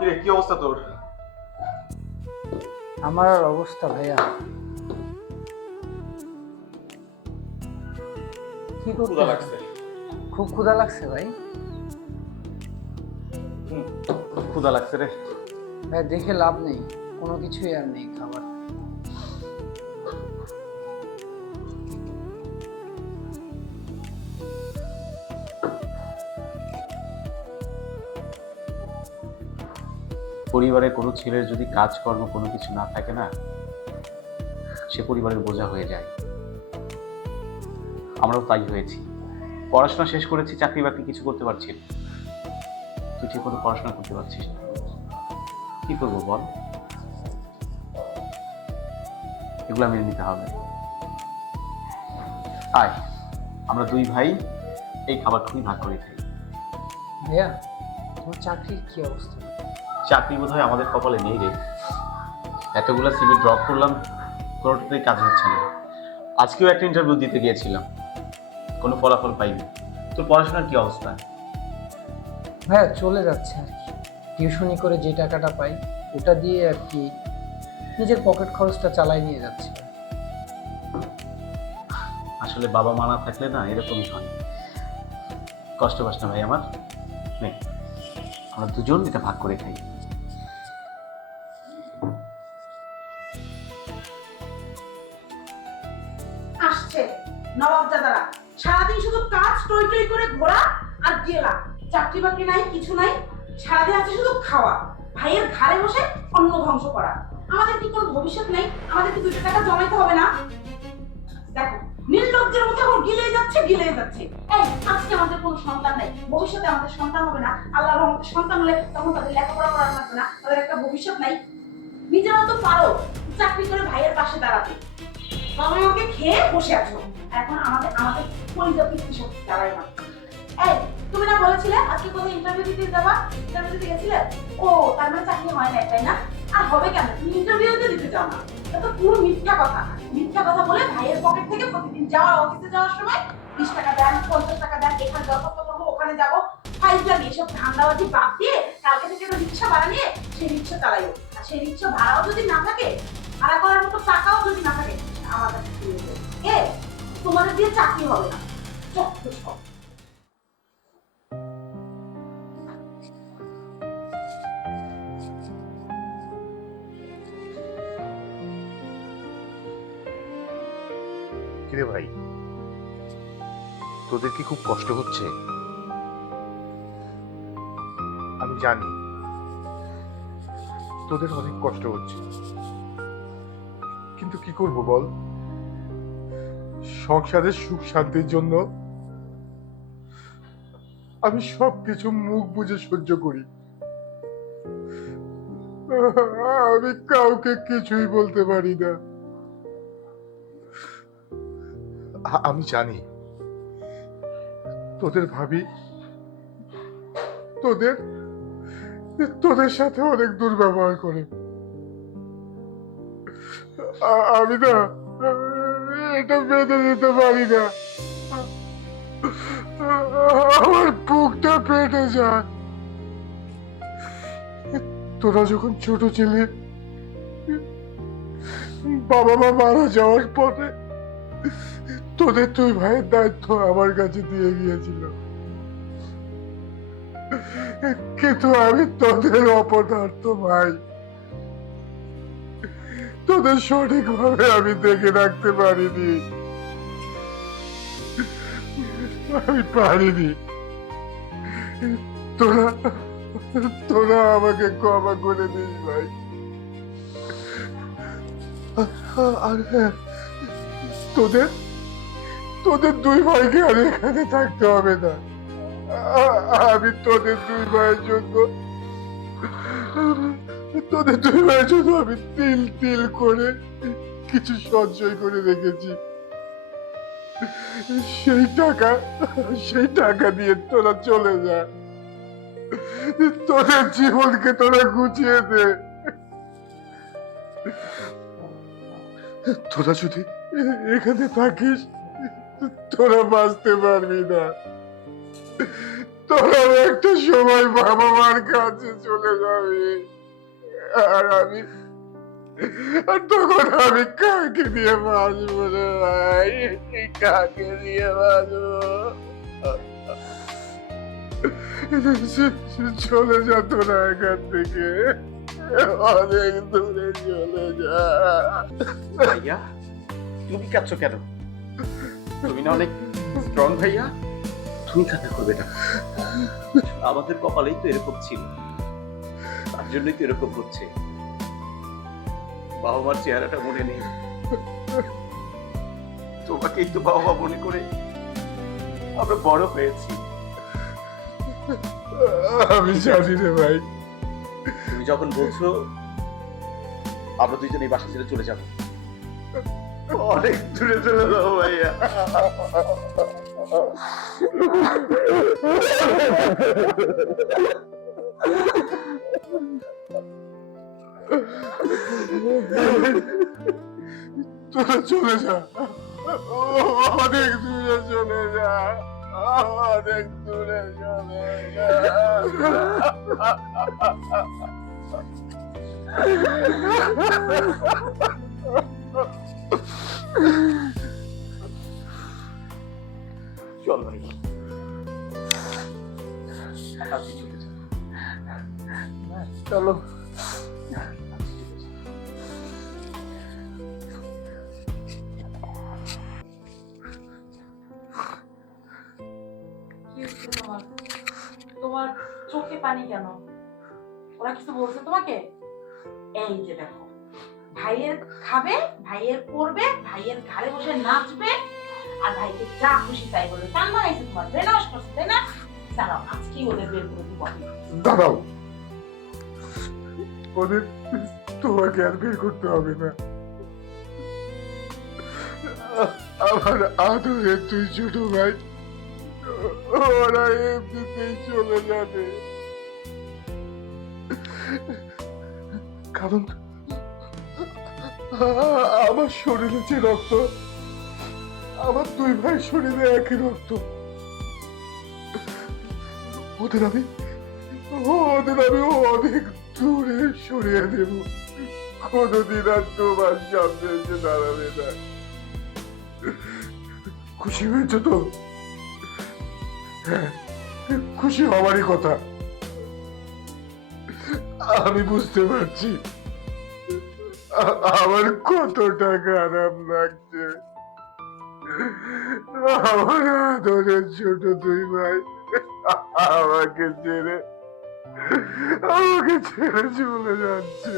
কিরে, কি অবস্থা তোর? আমার আর অবস্থা ভাইয়া, কি করতে ক্ষুধা লাগছে। খুব ক্ষুধা লাগছে ভাই। ক্ষুধা লাগছে রে। ভাই দেখে লাভ নেই, কোনো কিছুই আর নেই খাবার। পরিবারে কোনো ছেলের যদি কাজকর্ম কোনো কিছু না থাকে না, সে পরিবারের বোঝা হয়ে যায়। আমরাও তাই হয়েছি। পড়াশোনা শেষ করেছি, চাকরি বাকরি কিছু করতে পারছি না। তুই ঠিক মতো পড়াশোনা করতে পারছিস না, কি করবো বল? এগুলো মেনে নিতে হবে। আয়, আমরা দুই ভাই এই খাবারটুকুই ভাগ করে খাই। ভাইয়া তোমার চাকরির কি অবস্থা? চাকরি বোধ হয় আমাদের কপালে নেই রে। এতগুলো সিভি ড্রপ করলাম, কোনোটাতেই কাজ হচ্ছে না। আজকেও একটা ইন্টারভিউ দিতে গিয়েছিলাম, কোনো ফলাফল পাইনি। তোর পড়াশোনার কি অবস্থা? ভাইয়া চলে যাচ্ছে আর কি, টিউশনি করে যে টাকাটা পাই ওটা দিয়ে আর কি নিজের পকেট খরচটা চালাই নিয়ে যাচ্ছে। আসলে বাবা মা না থাকলে না এরকমই হয়। কষ্ট পাস না ভাই আমার, নে আমরা দুজন এটা ভাগ করে খাই। আসছে নবাবজাদারা, সারাদিন শুধু কাজ টই টই করে ঘোরা আর গেলা, চাকরি বাকরি নাই, কিছু নাই, সারাদিন আছে শুধু খাওয়া, ভাইয়ের ঘাড়ে বসে অন্ন ধ্বংস করা। আমাদের কি কোনো ভবিষ্যৎ নেই? আমাদের কি 2 টাকা জমাইতে হবে না? দেখো নির্লজ্জের মতো এখন গিলেই যাচ্ছে গিলেই যাচ্ছে। এই আজকে আমাদের কোনো সন্তান নাই, ভবিষ্যতে আমাদের সন্তান হবে না। আল্লাহর রহমতে সন্তান হলে তখন তাদের লেখাপড়া করার লাগবে না, তাদের একটা ভবিষ্যৎ নাই। নিজেরা তো পারো চাকরি করে ভাইয়ের পাশে দাঁড়াতে, বাবা মাকে খেয়ে বসে আছো, এখন আমাদের আমাদের পরিচয় পিতৃ শক্তি দাঁড়ায় না। এই তুমি না বলেছিলে আজকে কোথায় ইন্টারভিউ দিতে যাবা? ইন্টারভিউ দিতে গেছিলে? ও তার মানে চাকরি হয় না, তাই না? আর হবে কেন, তুমি ইন্টারভিউতে দিতে যাও না, এটা তো পুরো মিথ্যা কথা। মিথ্যা কথা বলে ভাইয়ের পকেট থেকে প্রতিদিন যাওয়া, অফিসে যাওয়ার সময় 20 টাকা দেন, 50 টাকা দেন, এখানে দরখাস্ত করবো, ওখানে যাবো, ফাইজলামি এসব ধান্দাবাজি বাদ দিয়ে কালকে থেকে একটা রিক্সা ভাড়া নিয়ে সেই রিক্সা চালাইও। আর সেই রিক্সা ভাড়াও যদি না থাকে, ভাড়া করার মতো টাকাও যদি না থাকে, আমার কাছে দিয়ে দেবে। এ তোমাদের দিয়ে চাকরি হবে না, চক্র সব। কিরে ভাই, তোদের কি খুব কষ্ট হচ্ছে? আমি জানি তোদের অনেক কষ্ট হচ্ছে, কিন্তু কি করব বল? সংসারের সুখ শান্তির জন্য আমি সবকিছু মুখ বুজে সহ্য করি। আমি কাউকে কিছুই বলতে পারি না। আমি জানি তোদের ভাবি তোদের তোদের সাথে অনেক দুর্ব্যবহার করে। আমি না এটা বেঁধে দিতে পারি না, আমার বুকটা পেটে যায়। তোরা যখন ছোট ছিলি, বাবা মা মারা যাওয়ার পরে তোদের 2 ভাইয়ের দায়িত্ব আমার কাছে দিয়ে গিয়েছিল, কিন্তু আমি তোদের অপদার্থ ভাই, তোদের সঠিকভাবে আমি দেখে রাখতে পারিনি। আমি পারিনি। তোরা তোরা আমাকে ক্ষমা করে দিস ভাই। আর হ্যাঁ, তোদের তোদের 2 ভাইকে আর এখানে থাকতে হবে না। আমি তোদের 2 ভাইয়ের জন্য আমি তিল তিল করে কিছু সঞ্চয় করে রেখেছি। সেই টাকা দিয়ে তোরা চলে যা, তোদের জীবনকে তোরা গুছিয়ে দে। তোরা যদি এখানে থাকিস তোরা বাঁচতে পারবি না, তোরাও একটা সময় বাবা মার কাছে চলে যাবে, আর তখন আমি কাকে দিয়ে বাঁচবো রে ভাই, কাকে দিয়ে বাঁচবো? চলে যা তোরা এখান থেকে, অনেক দূরে চলে যা। ভাইয়া তুমি কাঁদছো কেন? তুমি না অনেক স্ট্রং ভাইয়া, তুমি কান্না করবে না। আমাদের কপালেই তো এরকম ছিল, তার জন্যই তো এরকম হচ্ছে। বাবা মার চেহারাটা মনে নেই, তোমাকেই তো বাবা মা মনে করে আমরা বড় হয়েছি। আমি জানি রে ভাই। তুমি যখন বলছো আমরা দুইজন এই বাসা ছেড়ে চলে যাবো, অনেক দূরে চলে যাবো ভাইয়া। তোরা চলে যা, অনেক দূরে চলে যা, অনেক দূরে চলে যা। চল ভাই, আপনি চলে যান। চলো। কি হচ্ছে তোমার? তোমার চোখে পানি কেন? ওরা কিছু বলছে তোমাকে? এই যে দেখো, ভাইয়ের খাবে, ভাইয়ের পড়বে, ভাইয়ের ঘাড়ে বসে নাচবে, আর ভাইকে যা খুশি তাই বলবে। টান মারাইছে তোমার, ব্রেনওয়াশ করছে, তাই না? দাঁড়াও, আজকেই ওদের বের করে দিব আমি। দাঁড়াও, ওদের তোমাকে আর বের করতে হবে না। আমার আদরের তুই ছোট ভাই, ওরা এমনিতেই চলে যাবে। কারণ আমার শরীরে যে রক্ত, আমার দুই ভাই শরীরে একই রক্ত। ওদের আমি অনেক দূরে সরিয়ে দেব, কোনদিন আর তোমার সামনে এসে দাঁড়াবে না। খুশি হয়েছে তো? হ্যাঁ, খুশি হওয়ারই কথা। আমি বুঝতে পারছি আমার কতটা খারাপ লাগছে। আমার আদরের ছোট দুই ভাই আমাকে ছেড়ে চলে যাচ্ছে।